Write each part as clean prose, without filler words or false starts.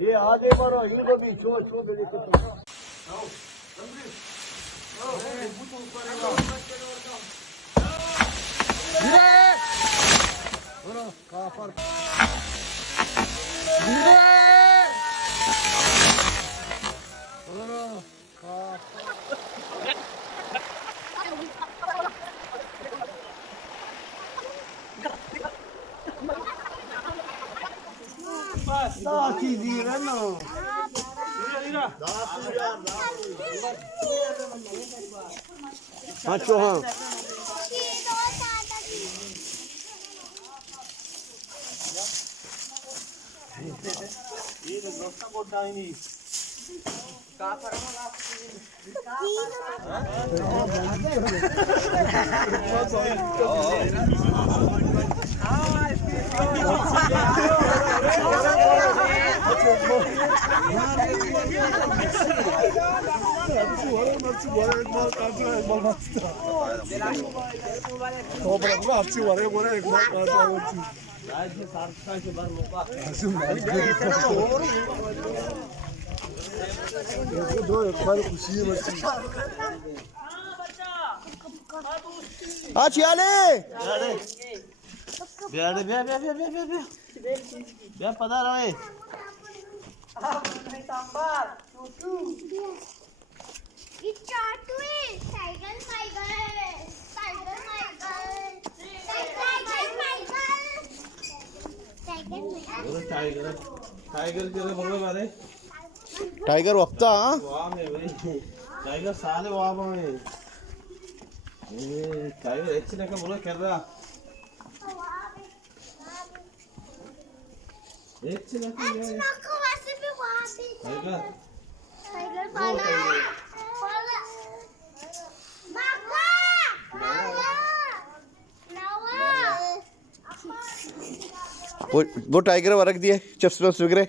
ये आगे बढ़ो इनको भी छो छो दे देखो हाँ चौहान पता रहे टाइगर टाइगर वक्ता टाइगर साले वहाँ में टाइगर अच्छे लगा बोला कर रहा अच्छे लगा टाइगर टाइगर वो टाइगर रख दिए चिप्स वगैरह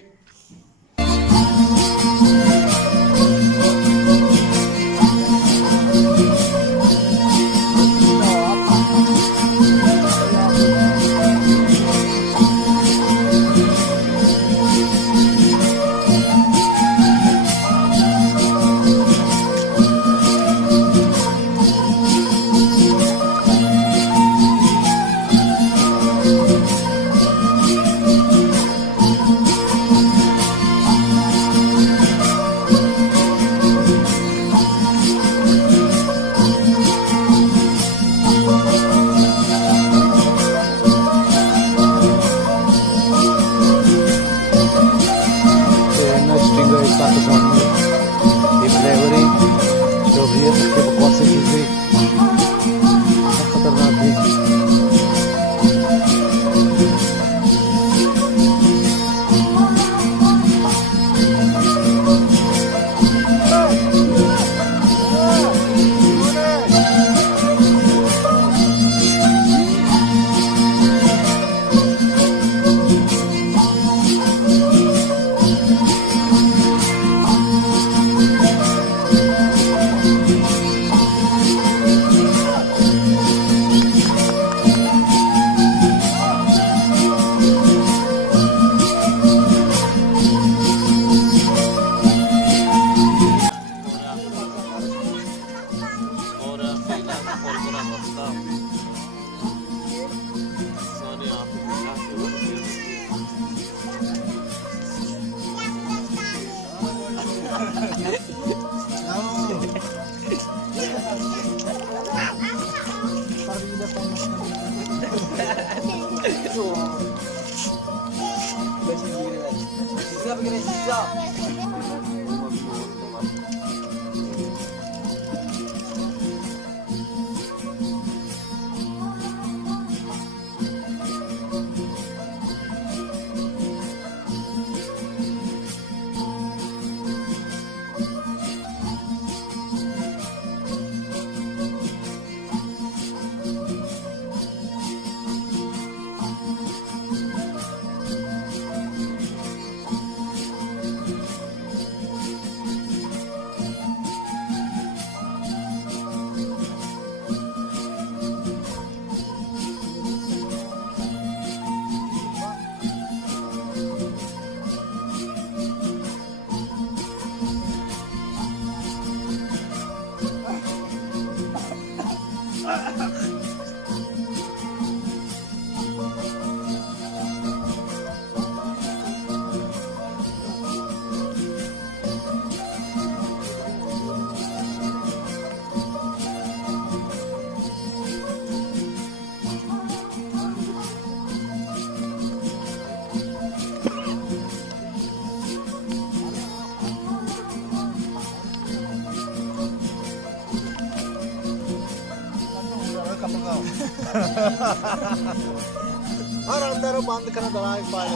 हर अंदर बंद करना दड़ा एक पाए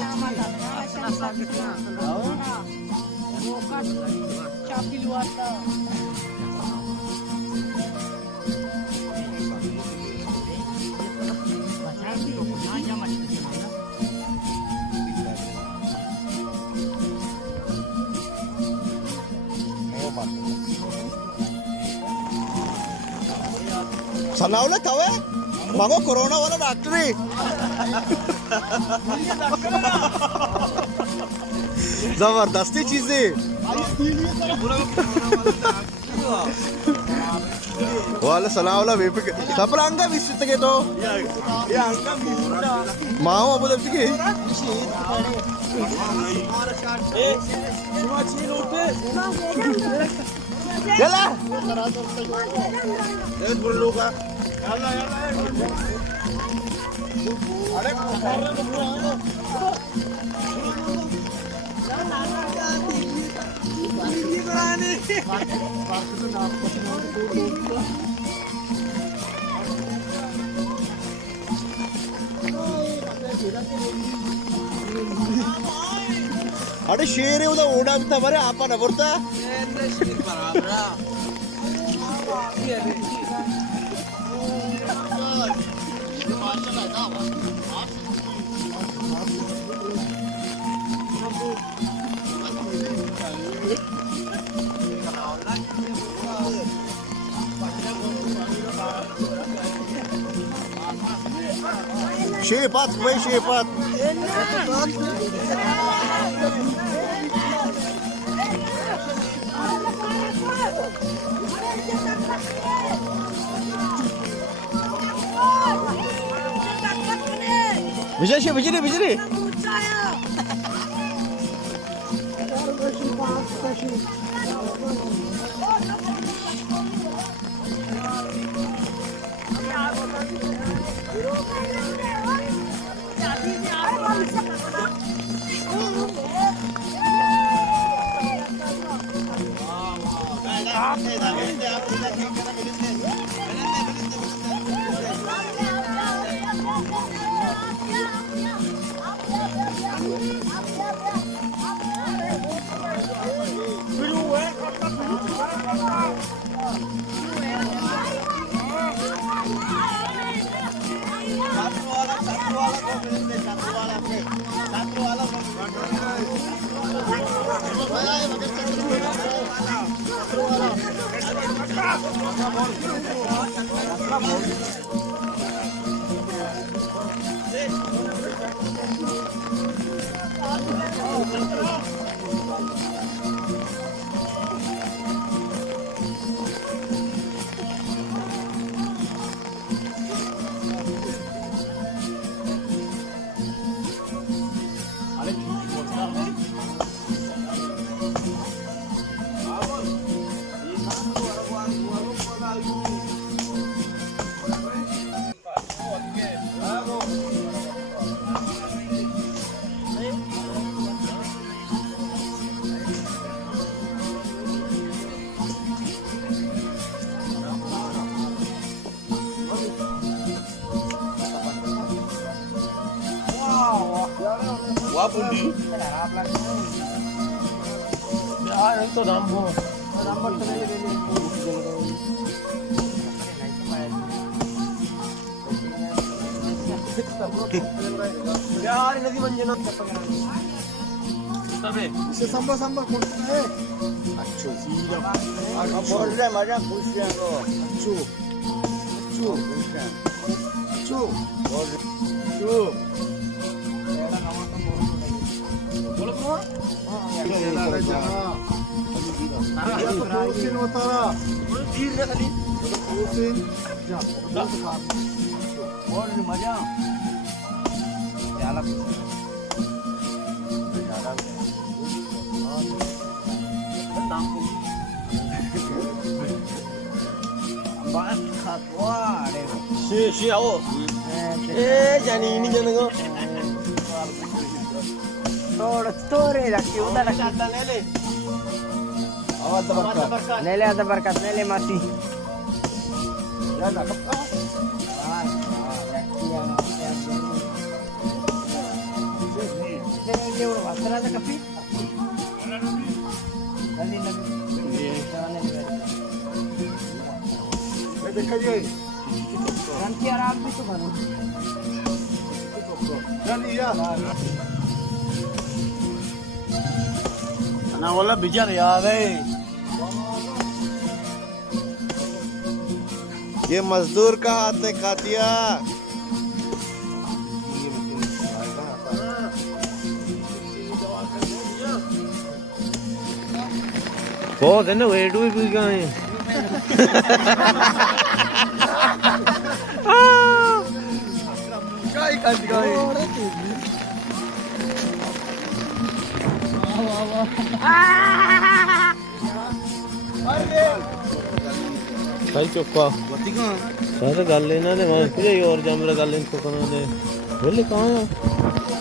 चाबी लुआता सनावलं तवे मागो कोरोना वाला डॉक्टर आहे जबरदस्ती चीज आहे वाला सनावला वेपिक सपला अंगा विसित घेतो माओ अबू दबची की चला अरे शेर उदा ओढा बिता बरे आपण बोलता शेपात भाई शेपात Vijay Vijay Vijay Wapundi. Ya itu rambo. Rambo यार नदी मंजना तबे इसे संभा संभा कौन सा है अच्छो सीधा अब बोल रहे मजा पूछ रहे हो अच्छो अच्छो अच्छो बोल अच्छो बोलो कौन उसी नोतारा तीर रे खाली उसी जा बोल मजा याला Si awak. Jangan ini jangan kau. Tore lagi udah lagi. Awak terberkat. Nele ada berkat nele mati. Ya nak apa? राजा कपी गली लगी ये देखा जी रंती आराम भी तो करो जानी या ना वाला बिजार याद है ये मजदूर का हाथ है कातिया। बहुत है ना वेट भी गए काय काट गए भाई चुप्पा सर गल इन्होंने फिर और जमर गल इनको बोले कहाँ